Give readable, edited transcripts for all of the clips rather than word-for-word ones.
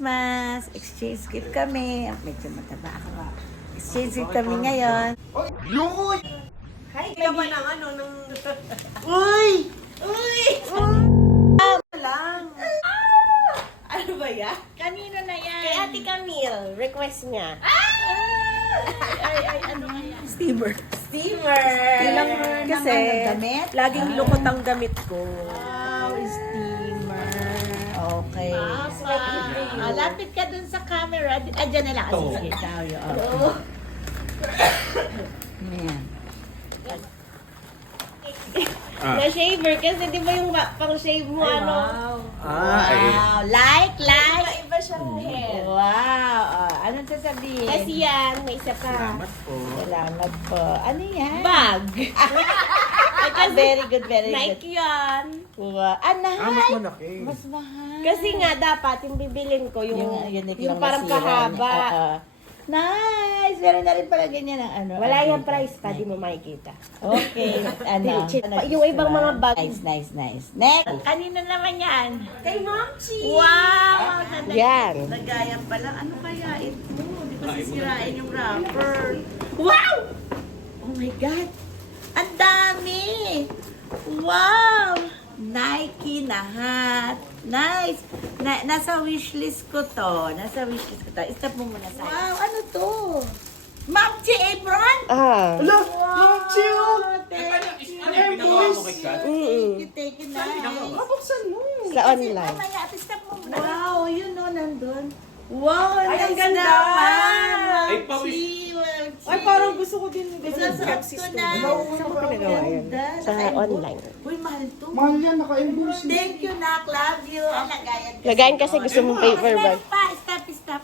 Christmas. Exchange gift kami. Medyo mataba ako. Exchange gift kami ngayon. Lukoy! Hi, Kaya ba ng ano, ng... Uy! Uy! lang. Ano ba yan? Kanino na yan? Kay Ate Camille, request niya. Ay, ano nga yan? Steamer. Steamer! Kasi, damit? laging lukot ang damit ko. Wow, steamer. Okay. Lapit ka dun sa camera. Dyan na lang. Sige, tayo. Ayan. Na-shaver kasi di ba yung pang-shave mo ano? Wow. Like. Iba siyang hair. Wow. Anong sasabihin? Kasi yan, may isa pa. Salamat po. Salamat po. Ano yan? Bag. Very good, very good. Nike yan. Wow. Mas Anahay! malaki. Mas mahal. Kasi nga dapat yung bibilin ko yung unique yung lang parang nasira kahaba. niya. Oo. Nice! Meron na rin pala ganyan ang ano. Wala ano yung dito. price pa, di mo makikita. Okay. Ano? Cheap pa. Yung ibang mga bag. Nice. Next! Kanino naman yan? Kay Momchi! Wow! Yan. Nagayan pala. Ano kaya ito? Di ba sisirain yung wrapper? Wow! Oh my God! Ang dami! Wow! Nike na hat. Nice! Nasa wishlist ko to. Stop mo muna sa Wow! Ano to? Mamchi Apron? Ah. Ala! Mamchi oh! Thank you. Nice. Mabuksan mo! Sa online. Mamaya, stop mo muna. Wow! Yun o, nandun. Wow! Ay, ang nice ganda! naman, Ay, Mamchi! Ay, parang gusto ko din. Sasuot ko na. Saan ko pinagawa yan? Ganda. Sa online. Uy, mahal to. Mahal yan, naka-endorse. Thank you, Nak. Love you. Lagayan Lagayan kasi gusto mong paper bag. Meron pa. Stop.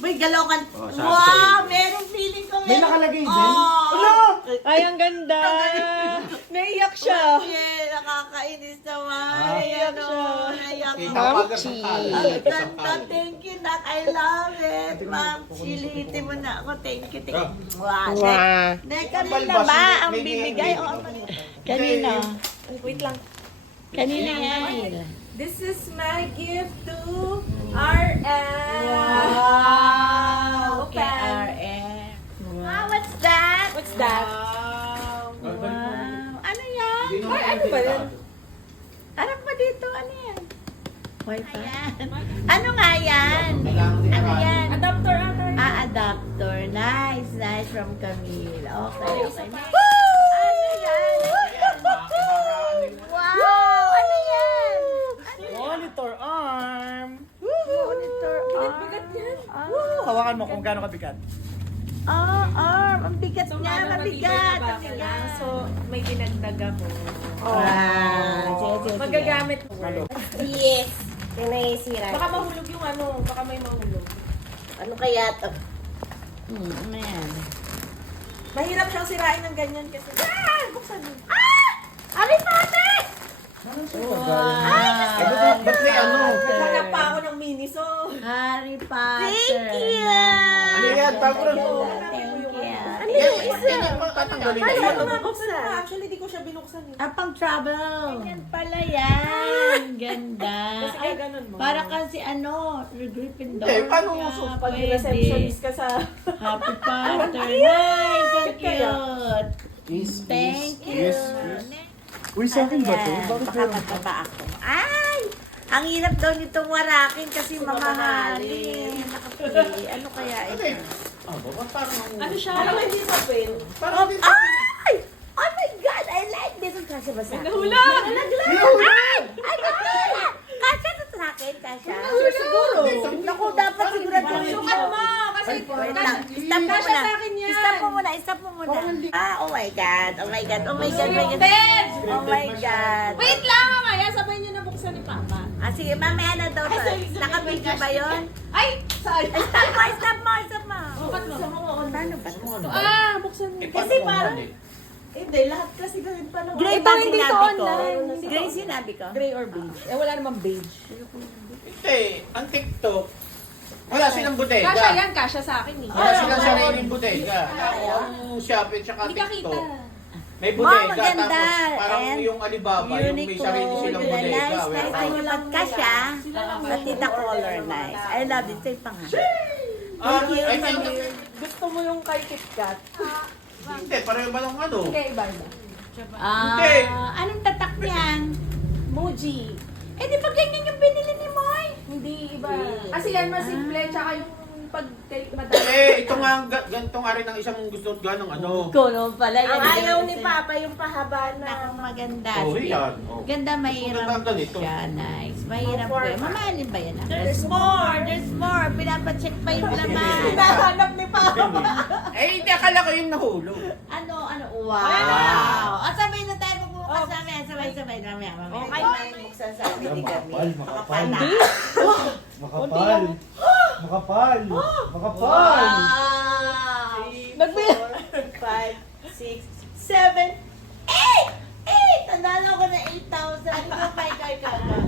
Uy, galaw ka. Oh, sabi Wow! sa'yo. Merong feeling ko. May nakalagay dyan? Oh! Ala! Ay, ang ganda! Naiyak siya. Yeah, nakakainis naman. Naiyak Ano, siya. naiyak Kita ako. pa agad ang tali. Ang ganda. Thank you, Nak. I love it. Ma'am, chilihitin mo na ako. Thank you. Wow. Wow. Next, Balbas, kanina ba hindi- ang may bibigay? hindi- Kanino? Wait lang. Kanina yan. This is my gift to RM. Wow! Open. KRM. Wow, what's that? What's that? Wow. Ano yan? Ay, ano ba yan? Harap mo dito. Ano yan? Wi-Fi? Ano nga yan? Kailangan Ano yan? Adapter ata. Adapter. Nice. From Camille. Okay. Ano yan? Wow! Ano yan? Monitor arm! Monitor arm. Bigat yan. Hawakan mo kung gaano kabigat. Arm. Ang bigat niya. Mabigat. Ang Ang bigat. So, may dinagdag ako. Wow. Sige. Magagamit mo. Yes. Yung naisira. Baka mahulog yung ano. Baka may mahulog. Ano kaya to? Ano yan? Mahirap siyang sirain ng ganyan kasi. Buksan mo. Harry Potter! Ba't may ano? Naghanap pa ako ng miniso. Harry Potter. Thank you. Ano yan? Tawag Thank mo. you. Ano Yan, yung isa? yan, tatanggalin na Ay, yan. ano nga buksan mo? Actually, di ko siya binuksan eh. Pang travel. Ganyan pala yan. Ganda. Kasi kaya ganun mo. Para kasi ano, Gryffindor. Hindi, paano mo Kaya Pag pwede. receptionist ka sa... Happy Potter. Nice. Ang Kaya. cute. Kiss, Thank kiss, you. kiss, kiss. Uy, sa akin ba ito? Yan. Bakit Baka meron? mataba ako. Ay! Ang hirap daw nitong warakin kasi mamahalin. Nakapili. Ano kaya ito? Parang... Ano siya? Parang hindi sa pen. Parang hindi... Ay! Oh my God! I like this. Ang kasya ba sa akin? Nahulog! Ay! Ay! Ay! Kasya to sa akin? Kasya? Siguro. Naku, dapat siguraduhin Sukat mo! Kasi Wait lang. Stop mo kasya muna. sa akin yan. Stop mo muna. Oh my God. Oh my God. Oh my God. Yung pen! Oh my God. Wait lang, mamaya sabay niyo na buksan ni Papa. Sige, mamaya na daw to. sorry. Nakapicture ba yun? Ay! Saan? Stop mo. Bukat mo. Paano ba? Buksan mo. Kasi parang, Hindi, lahat kasi gawin pa lang. gray Ito, ba hindi sinabi to ko? online. Hindi to Gray online. sinabi ko? Gray or beige? Eh, wala namang beige. Hindi, ang TikTok, wala silang bodega. Kasha yan, kasha sa akin eh. Wala silang sariling bodega. Ang Shopee tsaka Hindi ka kita. TikTok. May Wow, bodega, maganda. tapos parang And yung Alibaba, yung may Uniqlo, sarili silang yun na bodega. nice. Nice, thank you. Ba't ka siya? Sa Tita Color, nice. I love it. Say pa nga. Ah, Thank you, ay, Samir. Gusto mo yung kay KitKat? Hindi, pareho ba ng ano? Kay iba-iba. Hindi. Anong tatak niyan? Muji. Eh, di ba ganyan yung binili ni Moy? Hindi iba. Kasi yan mas simple, tsaka yung pag kay madami. Eh, ito nga, ganito nga rin ang isang gusto ganong ano. Ikaw naman pala. Ang ayaw ni Papa yung pahaba na. Nakang maganda. Oh, Sige. yan. Oh. Ganda, mahirap Maganda ang ganito. siya. Nice. Mahirap Oh, ko. for- Mamahalin ba yan? There's more. There's more. Pinapacheck pa yung laman. Hinahanap ni Papa. Eh, hindi, akala ko yung nahulog. Ano? Wow. At sabay na tayo magbukas namin. Sabay. Mamaya. Okay, may magsasabi ni kami. Makapal na. Makapal. Makapal. Makapal. Wow. 5, 6, 7. 8! Tandaan ako na 8,000. Ano ba pa ikaw?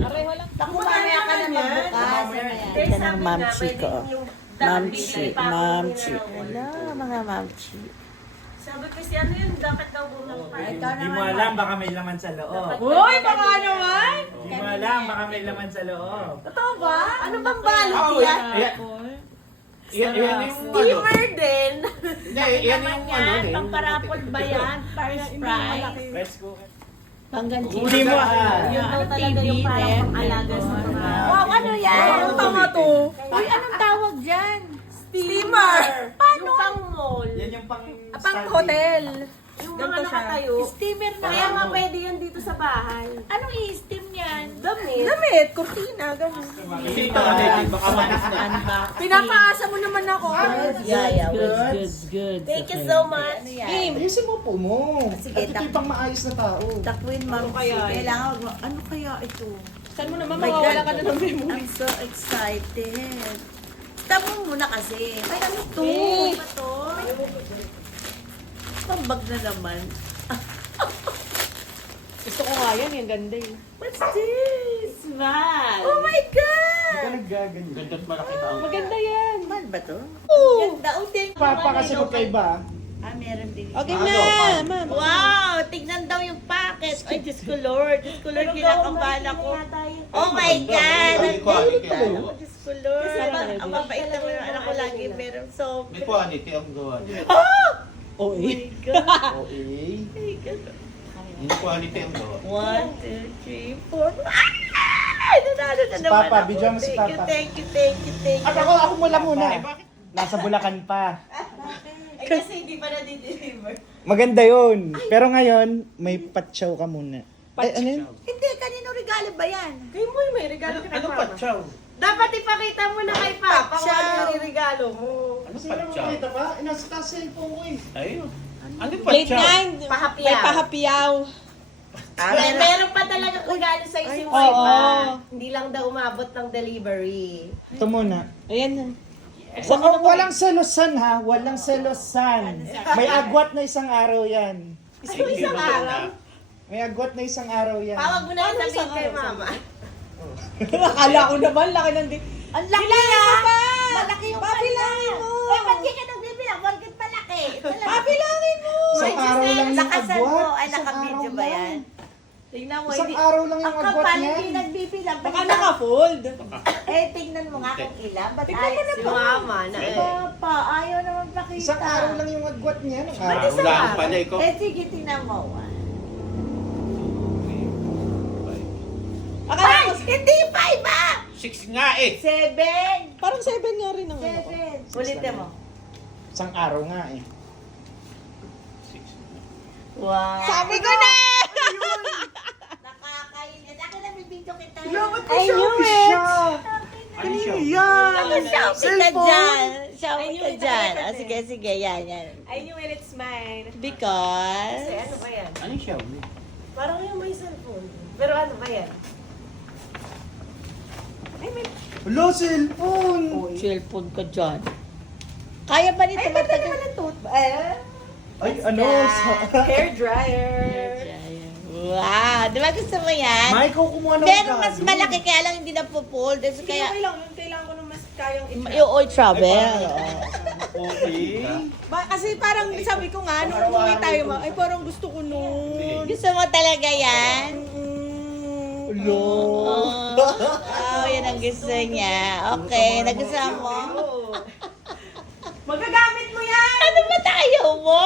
Pareho lang. Naku, mamaya ka na magbukas. Ito ng mamchi ko. Mamchi. Wala, mga mamchi. Sabi ko si ano yun, dapat daw bulang pa. Ikaw Hindi mo naman. alam, baka may laman sa loob. Uy, baka naman! Hindi mo alam, baka may laman sa loob. Totoo ba? Ano bang balot Oh, yan? Yan yung ano. Steamer din. Hindi, yan yung ano. Yan, eh, yung- pamparapol ba yan? First prize? Let's go. Panggan Huli mo ah. Yun daw talaga yung parang pang-alaga sa mga... Wow, ano yan? Ang tanga to. Uy, anong tawag dyan? Steamer! Paano? Yung pang mall. Yan yung pang Pang hotel. Yung Ganito mga siya. nakatayo. Steamer na. Kaya nga pwede yun dito sa bahay. Anong i-steam yan? Damit. Damit, kurtina, gano'n. Kasi ito, ano, baka manis na. Pinapaasa mo naman ako. Yeah, good. Thank you so much. Ano yan? Ayusin mo po mo. Sige, At ito yung pang maayos na tao. Takwin, ma'am. Kailangan, ano kaya ito? Saan mo naman My mawawala God. ka na ng memory? I'm so excited. Stop mo muna kasi. Ay, ano to? Eh. Ano ba to? Pambag na naman. Gusto ko nga yan, yung ganda eh. What's this? Man. Oh my Hindi ka God! naggaganyan. Ganda't malaki tao. Maganda yan. Man ba to? Ganda. Oh, thank you. Papa kasi magkaiba. Ah, meron din. Okay Ano? na, ma'am. Wow! Tignan daw yung packet. Ay, Diyos ko Lord. Diyos ko Lord, kinakabahan ako. Oh my God! May quality ang Ang gawa. Diyos ko Lord. Ang mabait naman yung anak ko lagi. Meron so... May quality ang gawa niya. Oh! Oh, Oh my God. Okay. May quality ang gawa. 1, 2, 3, 4. Ay! Nanalo na Si naman Papa, ako. bidyo mo si Papa. Thank you. At ako mula muna. Nasa Bulacan pa. Eh, kasi hindi pa na-deliver. Maganda yun. Pero ngayon, may patsaw ka muna. Ay, ano yun? Hindi, kanino regalo ba yan? Kay mo may regalo ka Ano pa, chow? Dapat ipakita mo na kay Papa kung Ciao. ano yung regalo mo. Ano pa, chow? pa? Nasa taas cellphone ko eh. Ayun. Ano pa, Late chow? 9. Pahapiyaw. May pahapiyaw. Meron pa talaga regalo sa isip mo, oo. iba. Hindi lang daw umabot ng delivery. Ito muna. Ayan na. Walang selosan ha. Walang selosan. May agwat na isang araw yan. Isang araw. May agwat na isang araw yan. Tawag mo na yung sabihin kay Mama. Akala ko naman, laki ng di... Ang laki na! Malaki yung Pabilangin mo! Ay, ba't di ka nagbibilang? Bakit palaki? Pabilangin mo! Isang araw lang yung Nakasan mo. agwat. Ay, Isang naka-video araw ba lang. yan? Tingnan mo. Isang hindi- araw lang yung Ang agwat kapal, niyan. hindi nagbibilang. Baka naka-fold. Eh, tingnan mo nga kung ilan. Ba't Tignan mo na Si Mama na eh. Papa, ayaw naman pakita. Isang araw lang yung agwat niya. Anong araw? Wala akong palay ko. Eh, sige, tingnan mo. Akala ko, Hindi, 5 ah! 6 nga eh. 7! parang 7 nga rin ang ano ko. 7! Ulitin mo. Isang araw nga eh. Wow. Sabi ko na! Nakakainis. Ako na bibidyo kita. I knew Ano siya? Ako, Shopee ka dyan. Shopee ka dyan. Ah, sige, sige. Yan. I knew it, it's mine. Because... Kasi ano ba yan? Ano siya? Parang yung may cellphone. Pero ano ba yan? Hello, cellphone! Cellphone ka dyan. Kaya ba nito matagal? Ay, ano? Hair dryer. Wow. Di ba gusto mo yan? Mike, ako kumuha ng Pero mas regalo. malaki kaya lang hindi na po-fold. Kaya, Kaya... lang yun, kailangan ko nung mas kayang Yung oil travel. Okay. Kasi parang sabi ko nga, nung umuwi tayo, ay parang gusto ko nun. Gusto mo talaga yan? Hello. ang gusto niya. Okay, nagustuhan mo? Magagamit mo yan! Ano ba tayo mo?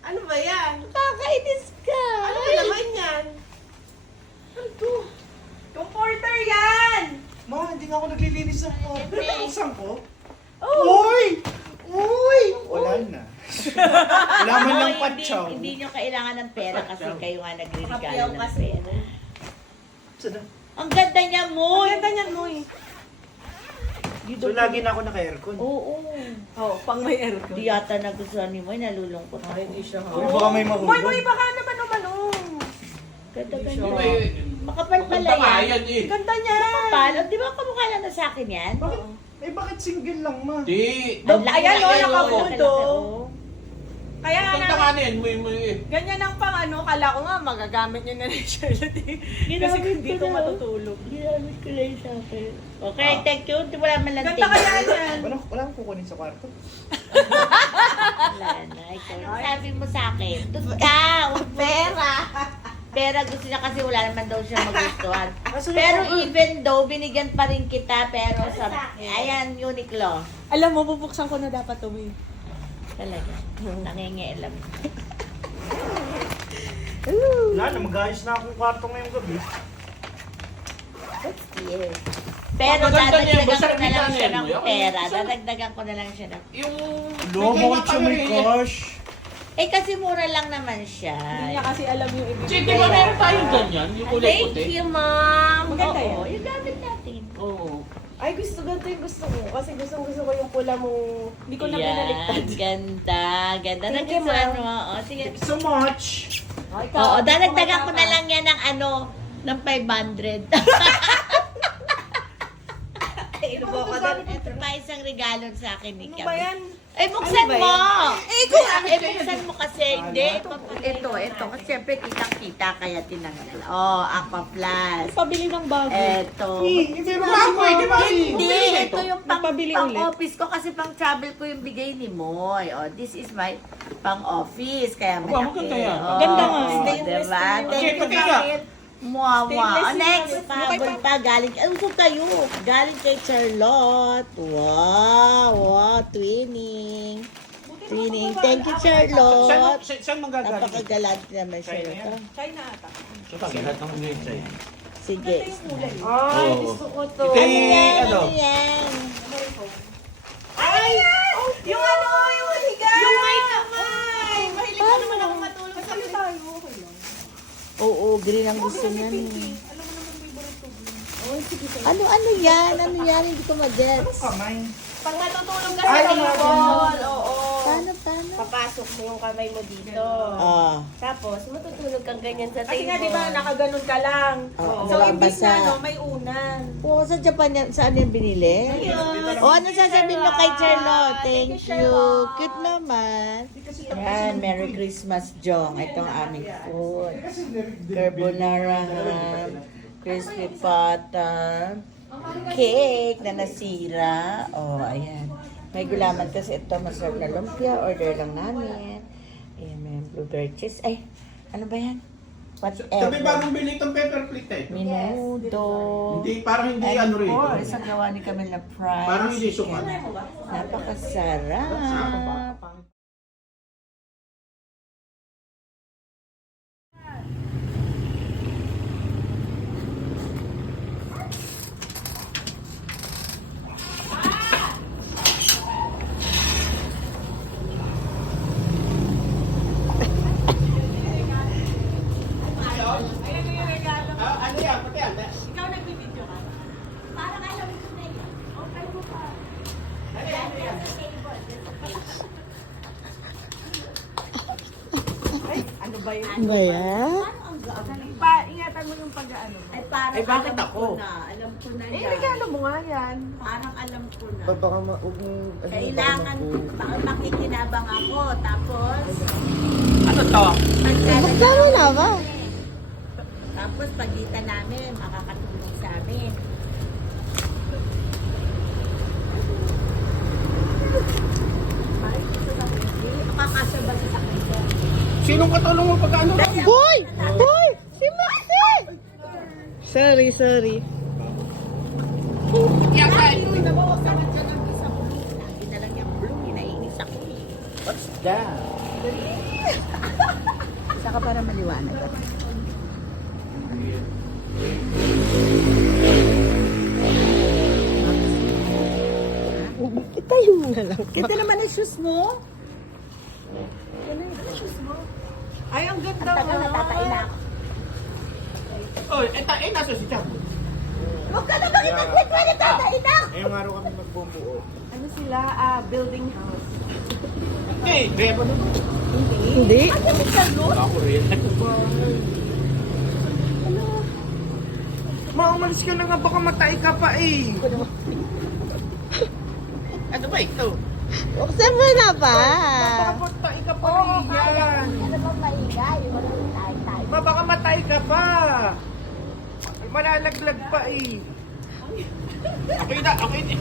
Ano ba yan? Kakainis ka. Ano ba naman yan? Ano to? Comforter yan! Ma, hindi nga ako naglilinis ng kwarto. Buksan ko. Oh! Uy! Uy! Wala na. Wala man lang Hoy, patsaw. hindi nyo kailangan ng pera kasi kayo nga nagre-regalo Kapiyaw ng kasi. pera. Sada. Ang ganda niya mo. Ang ganda niyan mo eh. So, lagi na ako naka-aircon. Oo. Oh, pang may aircon. Di yata nagustuhan ni Moy, nalulungkot ako. Hindi siya Uy, baka may mahulog. Boy, baka naman umanong. Ganda-ganda. Okay. Makapal pala Maganda nga yan. yan eh. Ganda niya. Makapal. Di ba kamukha lang na sa akin yan? Bakit? Eh, bakit single lang, ma? Di. Ang laki- Ayan, oh, laki, nakabudo. laki, oh. Kaya Ganda na, nga na yan. Muy eh. ganyan ang pang ano, kala ko nga magagamit niyo na ni Charlotte eh. Kasi Ginamit ko dito na. matutulog. Ginamit ko lang sa akin. Okay, thank you. Di wala man lang Ganda thank kaya you. yan. Wala akong kukunin sa kwarto. Wala na. Ikaw, ang sabi mo sa akin, tut ka, huwag pera. Pera gusto niya kasi wala naman daw siya magustuhan. Pero even though, binigyan pa rin kita, pero sa, ayan, Uniqlo. Alam mo, bubuksan ko na dapat umi. Talaga. Nangingialam. Wala na, mag-ayos na akong kwarto ngayong gabi. Yes. Pero Ang maganda niya, dadagdagan basta ko na lang kita siya niya, ng Moy. pera. Dadagdagan ko na lang siya ng... Yung... Lobo ko siya, my gosh. Eh kasi mura lang naman siya. Hindi niya kasi alam yung ibig. Sige, ba meron tayong ganyan? Yung kulay Thank puti? you, ma'am. Maganda Oo, yan. yung gamit natin. Oo. Ay, ganito yung gusto ko. Kasi gusto ko yung pula mo. Hindi ko na binaliktad. Ganda. Ganda. Thank you, Nagustuhan ma'am. mo. O, sige. Thank you so much. Oo, dadagdagan ko na lang yan ng ano, ng 500. Ito pa isang regalo sa akin ni Ano ba yan? Eh, buksan Ano ba mo! yan? Buksan mo kasi. Hindi. Ito. Kasi siyempre kitang-kita kaya tinanggal. Oh, Aqua Plus. Pabili ng bago. Ito. Pwede ba? Hindi, ito yung Magpabili ulit. pang-office ko kasi pang-travel ko yung bigay ni Moy. Oh, this is my pang-office. Kaya malaki. maganda yan. Oh, Ganda nga. Diba? Thank Okay, you, pati ka. bakit? Mwa. Stainless Next, steel. pahabol pa. Galing, usog tayo. Galing kay Charlotte. Wow, twinning. Twinning. Thank you, Charlotte. Saan manggagaling? Napakagalante naman siya. China yan. China ata. Lahat ng ngayon sa'yo. Sige. Ay, Oo. gusto ko to. Ito Ano yan? ano? Ano yan? Ay! Yung ano, yung haliga! Yung mic kamay! Mahilig ko naman ako matulog sa tayo. Okay lang. Oo, green ang gusto niya. Alam mo naman favorite ko. Ano yan? Ano yan? Hindi ko ma-gets. Kamay. Pag matutulog ka Ay, sa mga table, oo. Paano? Papasok mo yung kamay mo dito. Ah. Tapos, matutulog kang ganyan sa Kasi table. nga, di ba, nakaganon ka lang. Oo, So, imbis nababasa. na, no, may unan. Oo, sa Japan yan. Saan yan binili? O, ano sasabihin nyo kay Charlotte? Thank you. Cute naman. Yan, Merry Christmas, Jong. Ito ang aming food. Carbonara ham, crispy pata, cake na nasira. Oh, ayan. May gulaman kasi ito. Masarap na lumpia. Order lang namin. Ayan, may blueberry cheese. Ay, ano ba yan? Sabi Whatever. bagong bili itong pepper plate eh. Minuto. Hindi, parang hindi And ano of rito. course, ang gawa ni Camila Price. Parang hindi sukat. Napakasarap. Ano yan? Pati yan? Ikaw nagbibideo ka. Parang alam ko na yun. Okay mo pa. Ay, ano ba yun? Ano ba yan? Ingatan mo yung pag-ano. Ay, parang Eh, bakit alam ako? ko na. Alam ko na Eh, yan. regalo mo nga yan. Parang alam ko na. Baka huwag mong... Kailangan, baka makikinabang ako. Tapos, Ano to? Magkano na ba? Tapos, pagitan namin, makakatulong sa amin. Makakasabay sa akin. Sinong katulong mo pag ano? Boy! Boy! Si Maxine! Sorry. yata ito. Lagi na lang yung blue, naiinis ako eh. What's that? Saka para maliwanag ako. Itayo na lang. Ganda naman ang shoes mo. Ay, ang ganda Tagal natatain na ako. Oh, nasa si Chap. Huwag ka na bakit nagkwit-kwit natatain na ako. Ngayong araw kami magbumuo. Ano sila? Building house. Hindi, grebo na. Hindi. Ang damit ka, no? Ako rin. Umalis ka na nga, baka matay ka pa eh. Ano ba ito? Buksan mo na ba? Baka matay ka pa rin yan. Ano bang maingay? Walang tayo-tayo. Baka matay ka pa. Malalaglag pa eh. Ako yun.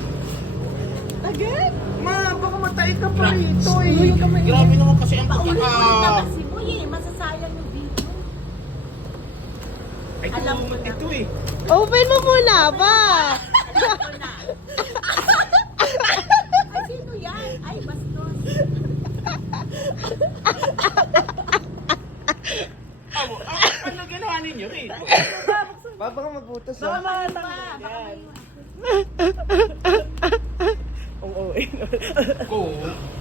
Agad? Ma, baka matay ka pa rito eh. Grabe naman kasi ang Paulit-ulit na pagkaka... kasi mo eh. Masasayang yung video. Ay, Alam mo na. ito eh. Open mo muna ba? Alam ko na. Ay, sino yan? Ay, bastos. Ano ginawa ninyo eh? Baka mabutas Baka ah. makatanggal yan.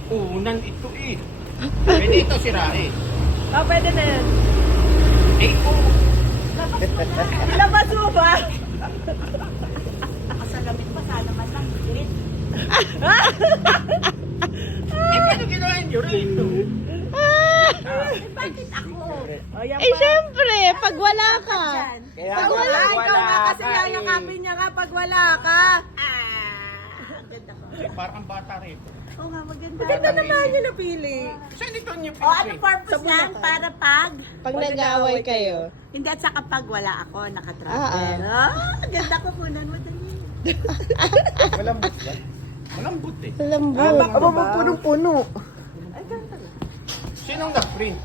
Unan ito eh. Pwede ito sirain. Oh, pwede na yan. Eh, Labas mo ba? Masalamin pa sana man lang. Grit. paano ginawa ninyo rin? Bakit ako? Oh, yan Eh, syempre, pag wala ka. Kaya Pag wala, ikaw nga kasi ka yayakapin niya ka pag wala ka. Ang ganda ko. Eh, parang bata rin. Oo nga, maganda. Maganda naman yung napili. Saan ito niyo O, ano purpose yan? Para pag? Pag nag-away kayo. Hindi, at saka pag wala ako, nakatravel. Ah, Ang ganda ko kunan mo dali. Malambot ba? Malambot eh. Lambot. Aba mo punong-puno. Sinong nag-print?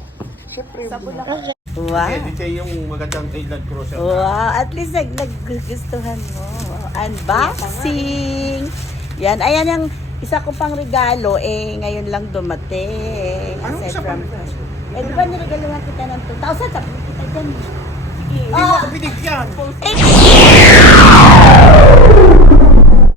Siyempre. Wow. Eh, ito yung magandang Land Cruiser. Wow, at least naggustuhan mo. Unboxing. Yan, ayan yung isa ko pang regalo, eh, ngayon lang dumating. Anong Aside isa pang from- Eh, di ba niregaluhan kita ng 2,000? Sabi kita dyan. Sige. Hindi mo ako binigyan. Eh,